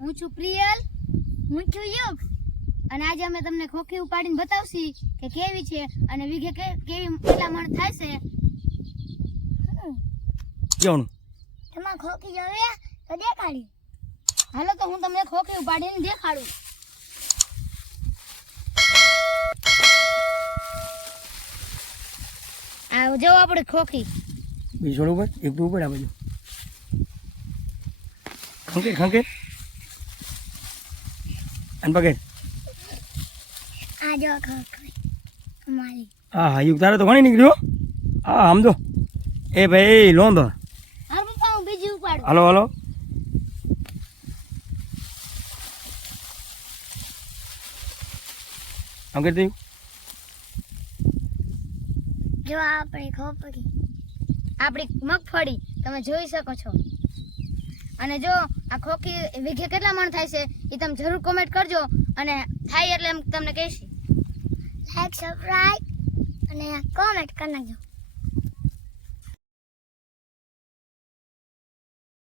હું છું પ્રિયલ હું છું યુગ. અને આજે અમે તમને ખોખી ઉપાડીને બતાવશી કે કેવી છે અને વિઘે કે કેવી ભલામણ મણ થાય છે જોણ તમાર ખોખી જોવે તો દેખાડી. હાલો તો હું તમને ખોખી ઉપાડીને દેખાડું. આ જો આપણે ખોખી. બીજું છોડ ઉપર એક ઉપર આ બાજુ ખંકે ખંકેર અને પકડ. આ જો અમારી. હા હા યુગ તારે તો ઘણી નીકળ્યો. હા આમ એ ભાઈ લોંધો. હાલ પપ્પા હું બીજી ઉપાડું. હાલો હાલો. આમ કરી દઉં જો આપણી ખોપડી આપણી મગફળી તમે જોઈ શકો છો. અને જો આ ખોખી વીઘે કેટલા મણ થાય છે એ તમે જરૂર કોમેન્ટ કરજો અને થાય એટલે એમ તમને કહીશ. લાઈક સબસ્ક્રાઈબ અને કોમેન્ટ કરી નાખજો.